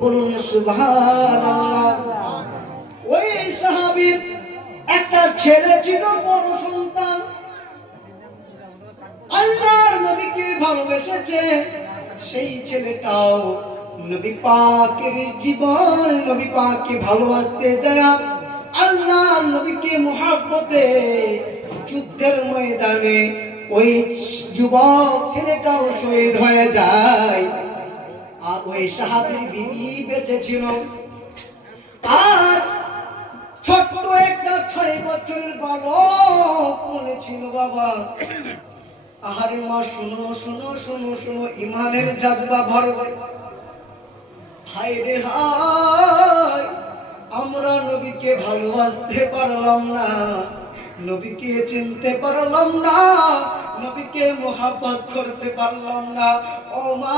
বলুন ওই সাহাবীর একটা ছেলে ছিল, বড় সন্তান। আল্লাহর নবীকে ভালোবেসেছে। সেই ছেলেটাও নবী পাকের জীবন, নবী পাককে ভালোবাসতে যায়। আল্লাহ নবীকে মহাব্বতে যুদ্ধের ময়দানে ওই যুবক ছেলেটাও শহীদ হয়ে যায়। ওই সাহাবী বিবি বেঁচে ছিল আর ছোট্ট একটা ছয় বছরের বালক মনে ছিল, বাবা, আহারে মা, শুনো শুনো শুনো শুনো, ইমানের জাজবা ভরবে। হায় রে হায়, আমরা নবীকে ভালোবাসতে পারলাম না। নবীকে চিনতে পারলাম না, নবীকে মোহাব্বত করতে পারলাম না। ও মা,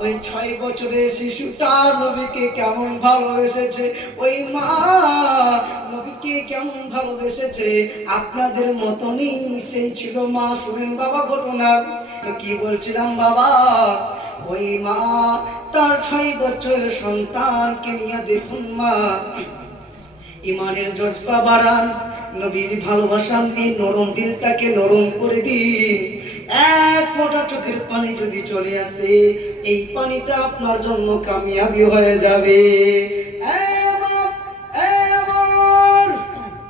ওই ছয় বছরের শিশুটা নবীকে কেমন ভালোবেসেছে? ওই মা, নবীকে কেমন ভালোবেসেছে? আপনাদের মতনই সেই ছিল মা। শুনেন বাবা ঘটনা। কি বলছিলাম বাবা? ওই মা, তার ছয় বছরের সন্তানকে নিয়ে দেখুন মা। ইমানের জজবা বাড়ান নবীর ভালোবাসা দিন, নরম দিলটাকে নরম করে দিন। এক ফোঁটা চোখের পানি যদি চলে আসে, এই পানিটা আপনার জন্য কামিয়াবি হয়ে যাবে।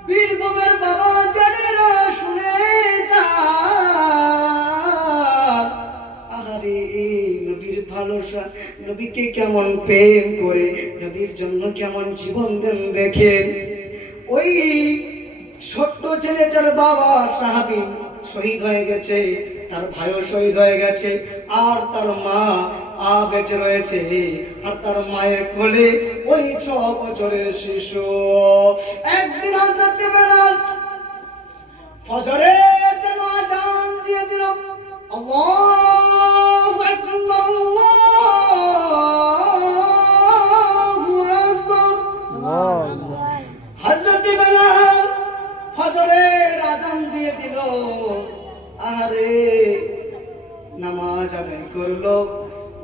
বীরভূমের বাবা শুনে ভালোবাসা, নবীকে কেমন প্রেম করে, নবীর জন্য কেমন জীবন দেন দেখেন। ওই ছোট্ট ছেলেটার বাবা সাহাবি শহীদ হয়ে গেছে, তার ভাইও শহীদ হয়ে গেছে, আর তার মা আ বেঁচে রয়েছে, আর তার মায়ের কোলে ওই ছ বছরের শিশু। একদিন হাজরাতে বেলাল ফজরের যেন আজান দিয়ে দিল। আল্লাহু আরে নামাজ আদায় করল।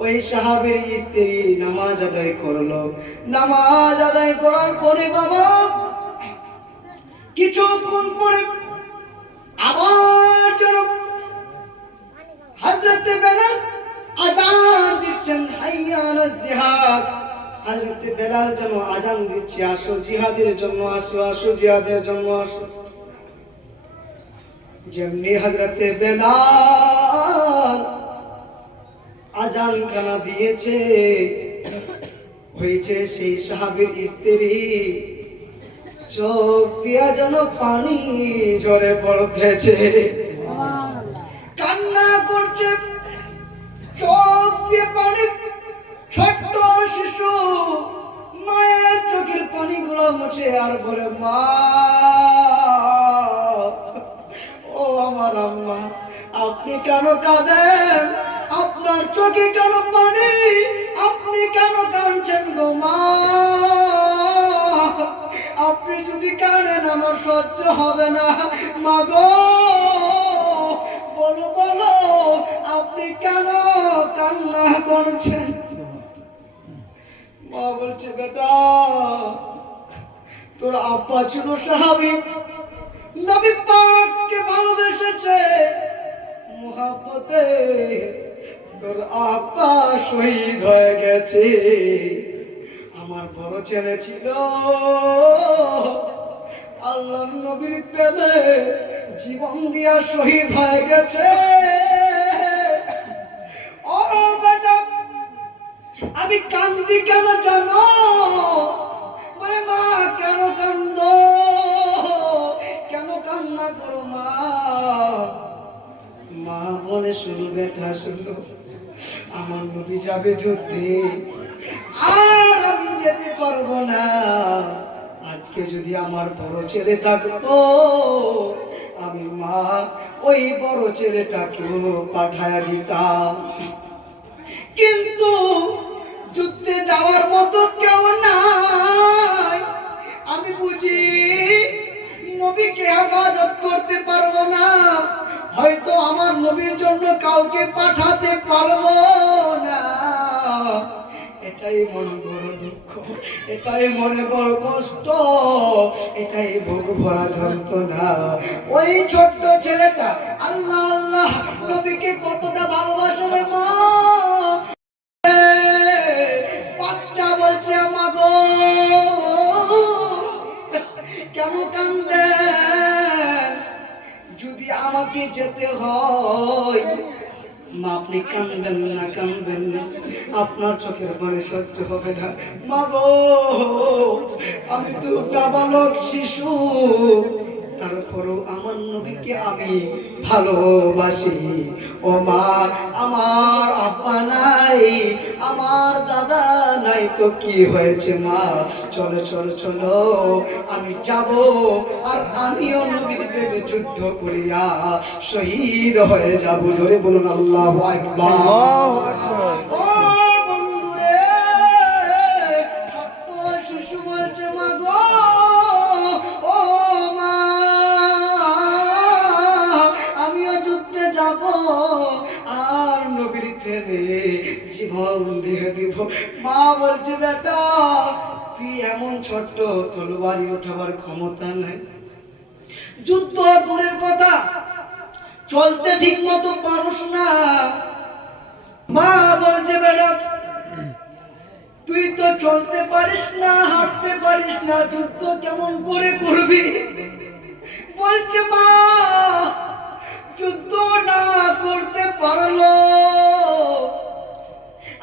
ওই সাহাবের স্ত্রী নামাজ আদায় করল। নামাজ আদায় করার পরে বাবা, কিছুক্ষণ পরে আবার যেন হজরতে বেলাল আজান দিচ্ছেন, হাইয়া আলা জিহাদ। হজরতে বেলাল যেন আজান দিচ্ছে, আসো জিহাদের জন্য, আসো আসো জিহাদের জন্য, আসো। যেমনি হজরতে বেলাল আজান খানা দিয়েছে, হয়েছে সেই সাহাবীর স্ত্রী। চোখ দিয়া যেন পানি ঝরে পড়তেছে। কান্না করছে, চোখ দিয়ে পানি, ছোট্ট শিশু মায়ের চোখের পানিগুলো মুছে আর বলে, মা! আমার আম্মা আপনি কেন কাঁদেন? আপনার চোখে কেন পানি? আপনি কেন কাঁদছেন গো মা? আপনি যদি কাঁদেন, আমার সহ্য হবে না। মা গো, বলো বলো, আপনি কেন কান্না করছেন? মা বলছে, বেটা, তোর আব্বা ছিল সাহাবি। নবী পাককে ভালোবেসেছে। মোহাব্বতে তোর আব্বা শহীদ হয়ে গেছে। আমার বড় ছেলে ছিল। আল্লাহ নবীর প্রেমে জীবন দিয়া শহীদ হয়ে গেছে। আমি কান্দি কেন জানো? বলে, মা, কেন কান্দ? কেন কান্না করো মা। মা বলে, শুনো আমার নবী যাবে যুদ্ধে। আর আমি যেতে পারব না। আজকে যদি আমার বড় ছেলে থাকতো, আমি মা ওই বড় ছেলেটাকেও পাঠায় দিতাম। কিন্তু যুদ্ধে যাওয়ার মতো কেউ নাই। আমি বুঝি নবীকে হেফাজত করতে পারব না, হয়তো আমার নবীর জন্য কাউকে পাঠাতে পারব না। ওই ছোট্ট ছেলেটা আল্লাহ আল্লাহ, নবীকে কতটা ভালোবাসে রে মা? আমাকে যেতে হয়। মা আপনি কানবেন না কানবেন না। আপনার চোখের পরে সহ্য হবে না। মা গো আমি তো নাবালক শিশু। আমার নবীকে আমি ভালোবাসি। ও মা, আমার আপা নাই, আমার দাদা নাই, তো কি হয়েছে মা? চলো চলো চলো, আমি যাব, আর আমিও নবীর যুদ্ধ করিয়া শহীদ হয়ে যাব। জোরে বলুন আল্লাহ। ছোট্ট তলবারি ওঠাবার ক্ষমতা নাই। যুদ্ধ দূরের কথা চলতে ঠিক মতো পারস না। মা বলছে, বেটা, তুই তো চলতে পারিস না, হাঁটতে পারিস না, যুদ্ধ কেমন করে করবি? বলছে, মা, যুদ্ধ না করতে পারল।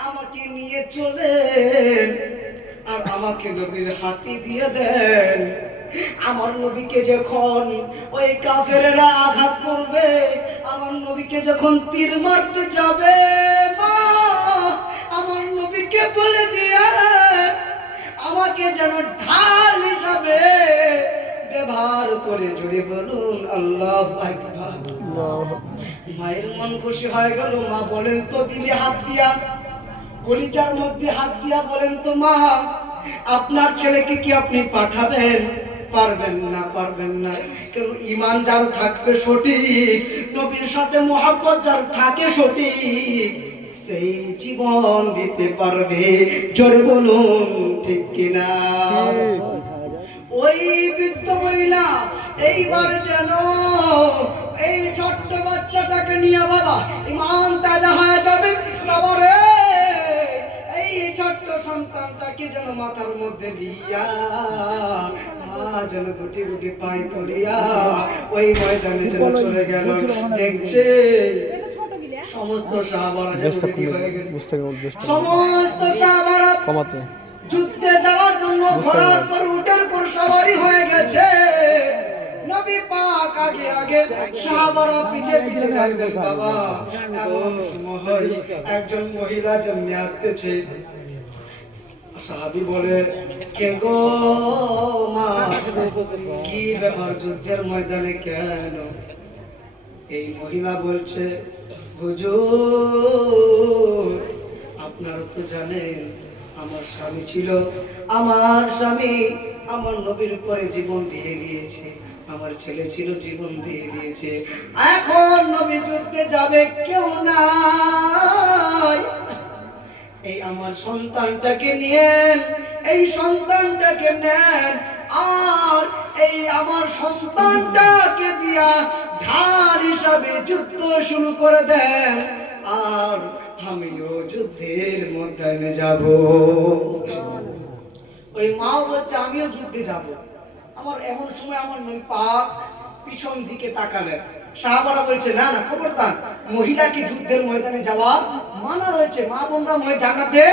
আমাকে নিয়ে চলেন আর আমাকে নবীর হাতি দিয়ে দেন। আমার নবীকে যখন ওই কাফেরেরা আঘাত করবে আমার নবীকে যখন তীর মারতে যাবে মা আমার নবীকে বলে দিয়ে আমাকে যেন ঢাল হিসাবে ব্যবহার করে জুড়ে বলুন আল্লাহ মায়ের মন খুশি হয়ে গেল মা বলেন তো দিদি হাত দিয়া কলিজার মধ্যে হাত দিয়া বলেন তো মা, আপনার ছেলেকে কি আপনি পাঠাবেন? পারবেন না পারবেন না। কেন ইমান যার থাকবে সঠিক, নবীর সাথে মহাব্বত যার থাকে সঠিক, সেই জীবন দিতে পারবে জোরে বলুন, ঠিক কিনা? ওই বৃদ্ধ মহিলা, এইবার যেন এই ছোট্ট বাচ্চাটাকে নিয়ে বাবা ইমান তাজা হয়ে যাবে। বাবা রে ছোট্ট সন্তানটাকে যেন মাথার মধ্যে দিয়া মা যেন গুটি গুটি পাই করিয়া ওই ময়দানে যেন চলে গেল। দেখছে? সমস্ত সাহাবারা সমস্ত সাহাবারা কমাতে। যুদ্ধে যাওয়ার জন্য ঘোড়ার পর উটের পর সবারই হয়ে গেছে। নবী পাক আগে আগে সাহাবারা পিছে পিছে থাকবেন বাবা। এমন সময় একজন মহিলা যেমনি আসতেছে সাহাবি বলে, কে গো মা? কি ব্যাপার যুদ্ধের ময়দানে কেন? এই মহিলা বলছে আপনারা তো জানেন, আমার স্বামী ছিল, আমার স্বামী আমার নবীর উপরে জীবন দিয়ে দিয়েছে, আমার ছেলে ছিল জীবন দিয়ে দিয়েছে। এখন নবী যুদ্ধে যাবে কেউ নাই। এই আমার সন্তানটাকে নিয়েন, এই সন্তানটাকে নেন, আর এই আমার সন্তানটাকে দিয়া ঢাল হিসাবে যুদ্ধ শুরু করে দেন, আর আমিও যুদ্ধের মধ্যে যাব। ওই মাও বলছে, আমিও যুদ্ধে যাব। আমার এমন সময় আমার পাক পিছন দিকে তাকালেন। সাহাবারা বলছে, না না খবর খবরদার। মহিলাকে যুদ্ধের ময়দানে যাওয়া মানা রয়েছে। মা বোনরা ময় জানাতে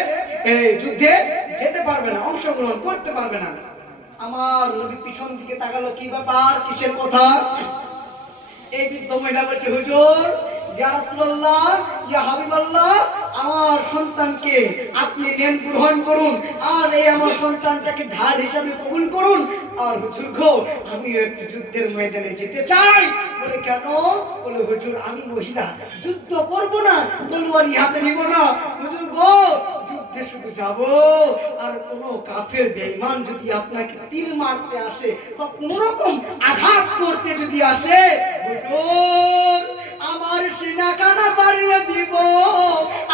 যুদ্ধে যেতে পারবে না, অংশগ্রহণ করতে পারবে না। আমার নবী পিছন দিকে তাকালো, কি ব্যাপার? কিসের কথা? এই বৃদ্ধ মহিলা বলছে, হুজুর, ইয়া রাসূলুল্লাহ, ইয়া হাবিবাল্লাহ আমার সন্তানকে আপনি নেন গ্রহণ করুন, আর এই আমার সন্তানটাকে ঢাল হিসাবে কবুল করুন। আর হুজুর গো, আমিও একটু যুদ্ধের ময়দানে যেতে চাই। বলে কেন? বলে, হুজুর, আমি মহিলা, যুদ্ধ করব না, তলোয়ারি হাতে নিব না। হুজুর গো, যুদ্ধে শুধু যাব, আর কোনো কাফের, বেঈমান যদি আপনাকে তীর মারতে আসে বা কোনো রকম আঘাত করতে যদি আসে, হুজুর, আমার সিনাখানা বাড়িয়ে দিব।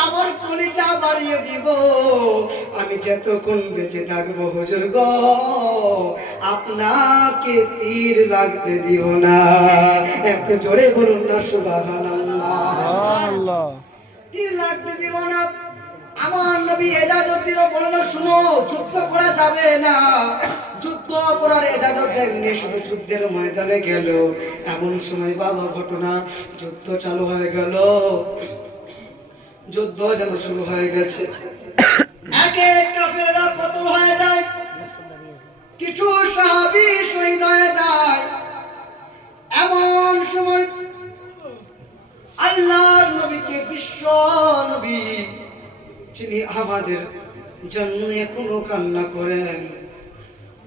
আমার কলিজা বাড়িয়ে দিব। আমি যতক্ষণ বেঁচে থাকব হুজুর গো আপনাকে তীর লাগতে দিব না। একটু জোরে বলুন না আল্লাহ তীর লাগতে দিব না। আমার নবী এজাজত দিল বলল শুনো যুদ্ধ করা যাবে না। যুদ্ধ করার এজাজত দেননি শুধু যুদ্ধের ময়দানে গেল। এমন সময় বাবা ঘটনা যুদ্ধ চালু হয়ে গেল। যুদ্ধ যেন শুরু হয়ে গেছে। পতন হয়ে যায়, কিছু সাহাবী শহীদ হয়ে যায়। এমন সময় আল্লাহর নবীকে বিশ্ব নবী, যিনি আমাদের জন্য এখনও কান্না করেন,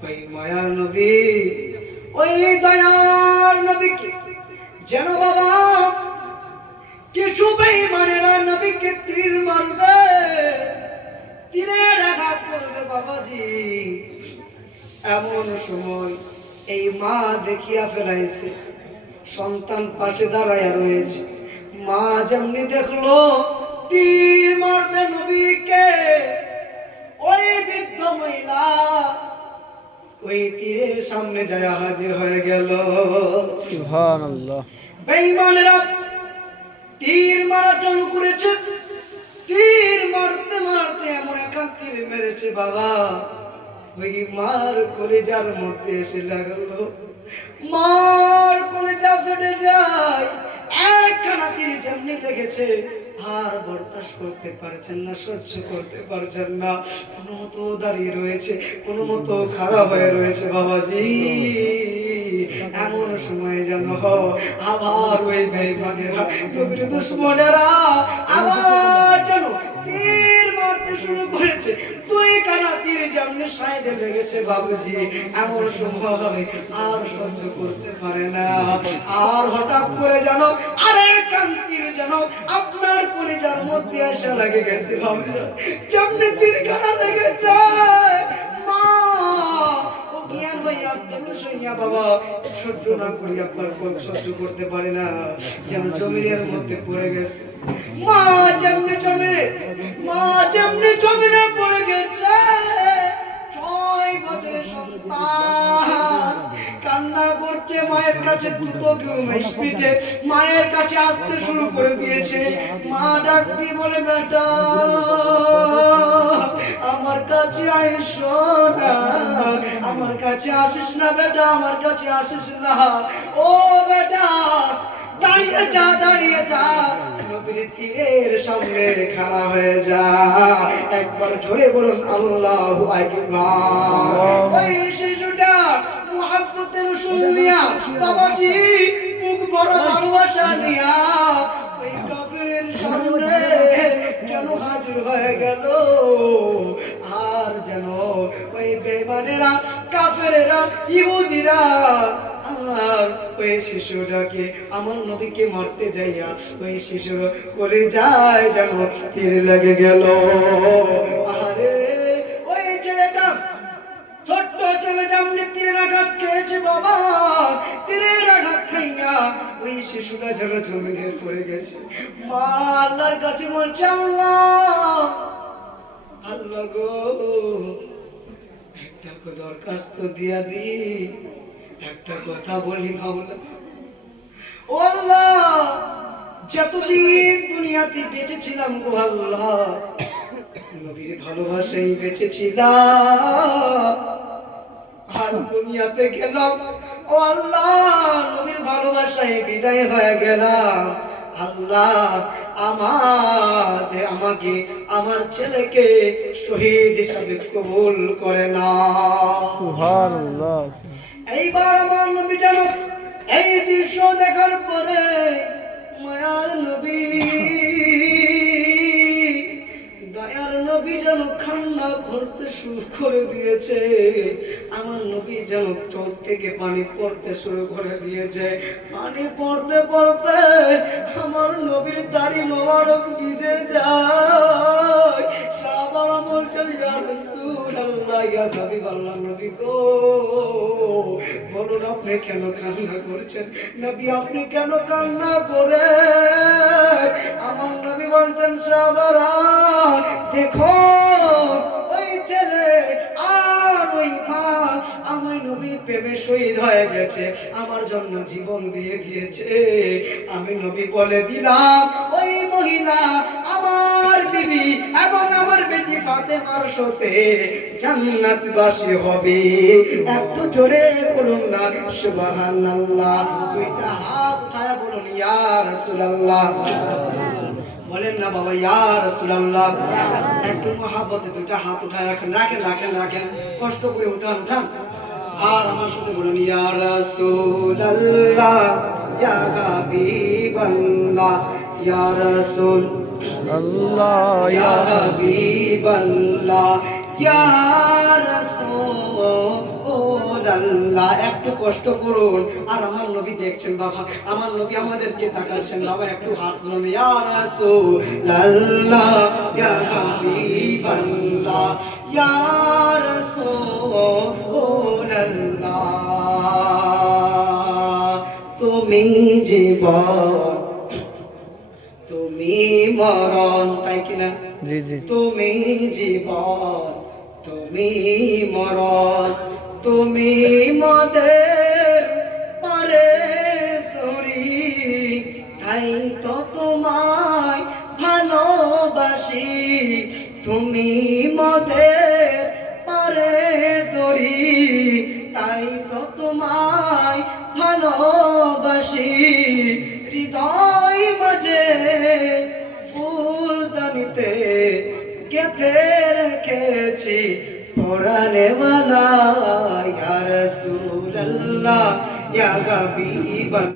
ওই মায়ার নবী, ওই দয়ার নবীকে যেন বাবা কিছু বেঈমানেরা নবীকে তীর মারবে। তীরের আঘাত করবে বাবাজি। এমন সময় এই মা দেখিয়া ফেলাইছে সন্তান পাশে দাঁড়াইয়া রয়েছে। মা যেমনি দেখল তীর মারবে নবীকে। ওই বৃদ্ধ মহিলা ওই তীরের সামনে যায় হাজির হয়ে গেল। সুবহানাল্লাহ। বেঈমানেরা তীর মারা চালু করেছে। তীর মারতে মারতে এমন একটা তীর মেরেছে বাবা। ওই মার কলেজার মধ্যে এসে লাগল। মার কলেজা ফেটে যায়। একখানা তীর যেমনি লেগেছে, আর বরদাস্ত করতে পারছেন না, সহ্য করতে পারছেন না। কোনো মতো দাঁড়িয়ে রয়েছে, কোনো মতো খারাপ হয়ে রয়েছে বাবাজি। এমন সময় যেন আবার ওই বেইমানেরা নবীর দুশ্মনেরা আবার যেন তীর মারতে শুরু করেছে। তুই কানা তীর যেমনি সাইডে লেগেছে বাবুজি, এমন সময় আর সহ্য করতে পারে না। আর হঠাৎ করে যেন আরেক কান তীর যেন আপনার কলিজার মধ্যে আসা লাগে গেছে বাবুজি। যেমনি তীর কানা লেগেছে হইয়া বাবা, সহ্য না করি আপনার কোন সহ্য করতে পারে না, যেন জমিনের মধ্যে পড়ে গেছে। মা যেমনি জমিনে পড়ে গেছে। কান্না করছে, মায়ের কাছে দ্রুত মায়ের কাছে আসতে শুরু করে দিয়েছে। মা ডাক দিয়ে বলে, বেটা, আমার কাছে আইসো আমার কাছে আসিস না, বেটা, আমার কাছে আসিস না। ও বেটা দাঁড়িয়ে যা দাঁড়িয়ে যা। নবীর তীরের সামনে খাড়া হয়ে যা। একবার জোরে বলুন আল্লাহ ওই শিশুটা মুহাব্বতের শুনিয়া বাবাজি মুখ বড় ভালোবাসা নিয়া ওই কাফের সামনে যেন হাজির হয়ে গেল। আর যেন ওই বেমানেরা কাফেরেরা ইহুদিরা ওই শিশুটাকে আমার নবীকে মারতে যাইয়া ওই শিশুর করে যায় যেন তীর লেগে গেল। আরে ওই ছেলেটা ছোট্ট ছেলে যেমনি তীরের আঘাত খেয়েছে বাবা, তীরের আঘাত খাইয়া ওই শিশুটা যেন জমিনে পড়ে গেছে। মা, আল্লাহর কাছে বলছে, আল্লাহ আল্লাহ গো, একটা দরখাস্ত দিয়া দি একটা কথা বলি আল্লাহ, যতদিন দুনিয়াতে বেঁচে ছিলাম গো আল্লাহ, নবীর ভালোবাসাই বেঁচে ছিলাম আর দুনিয়াতে গেলাম, ও আল্লাহ, নবীর ভালোবাসায় বিদায় হয়ে গেলাম। আল্লাহ, আমাদের, আমাকে, আমার ছেলেকে শহীদ হিসাবে কবুল করে না এইবার আমার নবী যেন এই দৃশ্য দেখার পরে মায়ার নবী। দয়ার নবী যেন কান্না করতে শুরু করে দিয়েছে। আমার নবী যেন চোখ থেকে পানি পড়তে শুরু করে দিয়েছে। পানি পড়তে পড়তে আমার নবীর দাড়ি মোবারক ভিজে যায়। সাহাবারা বলছেন নবী বলুন আপনি কেন কান্না করছেন? নবী, আপনি কেন কান্না করে আমার নবী বলছেন সাহাবারা দেখো, ওই ছেলে আর ওই মা। আমার নবী প্রেমে শহীদ হয়ে গেছে, আমার জন্য জীবন দিয়ে দিয়েছে। আমি নবী বলে দিলাম, ওই মহিলা আমার বিবি এবং আমার বেটি ফাতেমার সাথে জান্নাতবাসী হবে। একটু জোরে করুন না, সুবহানাল্লাহ। দুইটা হাত উঠায় বলুন, ইয়া রাসূলুল্লাহ। বলেন না বাবা ইয়া রাসূলুল্লাহ। একটু মহাব্বতে দুইটা হাত উঠায় রাখেন রাখেন রাখেন রাখেন কষ্ট করে উঠান উঠান। আর আমার সাথে বলুন ইয়া রাসূলুল্লাহ ইয়া হাবিবাল্লাহ ইয়া রাসূল আল্লাহ ইয়া হাবিবাল্লাহ ইয়া একটু কষ্ট করুন। আর আমার নবী দেখছেন বাবা আমার নবী আমাদেরকে তাকাচ্ছেন বাবা একটু হাত ইয়া ইয়া হাবিবাল্লাহ ইয়া রাসূলুল্লাহ। তুমি জীবন তুমি মরণ তাই কিনা জি জি। তুমি জীবন তুমি মরণ তুমি মদের পারে তরি, তাই তো তোমায় ভালোবাসি। তুমি মদের পারে তরি, তাই তো তোমায় ভালোবাসি। হৃদয় মাঝে ফুলদানিতে গেথে রেখেছি পরানে রাসূলুল্লাহ ইয়া হাবিবাল্লাহ